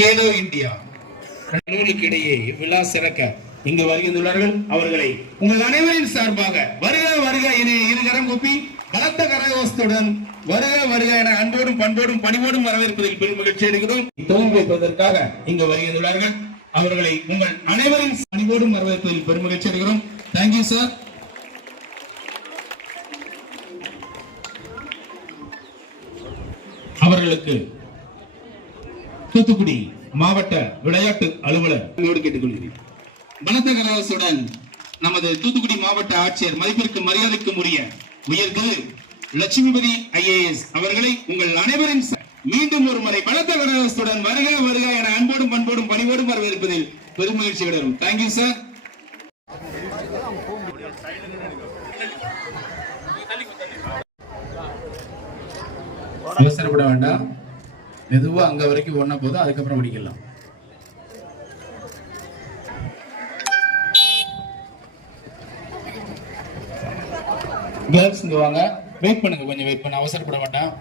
Khelo India நூலுக்கு இடையே விழா சிறக்க இங்கு வருகின்றார்கள். அவர்களை உங்கள் அனைவரின் சார்பாக வருக வருக என இருகரம் கூப்பி பலத்த கரகோஷத்துடன் வருக வருக என அன்போடும் பண்போடும் பணிவோடும் வரவேற்பதில் பெரும் மகிழ்ச்சி அடைகிறோம். துவங்கி வைப்பதற்காக இங்கு வருகின்றார்கள். அவர்களை உங்கள் அனைவரின் பணிவோடும் வரவேற்பதில் பெரும் மகிழ்ச்சி அடைகிறோம். Thank you sir. அவர்களுக்கு தூத்துக்குடி மாவட்ட விளையாட்டு அலுவலர் கேட்டுக்கொள்கிறேன். பலத்த கரகோஷத்துடன் நமது தூத்துக்குடி மாவட்ட ஆட்சியர் மதிப்பிற்கு மரியாதைக்கும் உரிய உயர் திரு லட்சுமிபதி ஐஏஎஸ் அவர்களை உங்கள் அனைவரின் மீண்டும் ஒரு முறை பலத்த கரகோஷத்துடன் வருக வருக என அன்போடும் பண்போடும் பணிவோடும் வரவேற்பதில் பெரும் மகிழ்ச்சி அடைகிறோம். Thank you sir. அவசரப்பட வேண்டாம், மெதுவா அங்க வரைக்கும் ஒண்ணா போதும், அதுக்கப்புறம் முடிக்கலாம். கேர்ள்ஸ் இங்க வாங்க, வெயிட் பண்ணுங்க, கொஞ்சம் வெயிட் பண்ண, அவசரப்பட வேண்டாம்.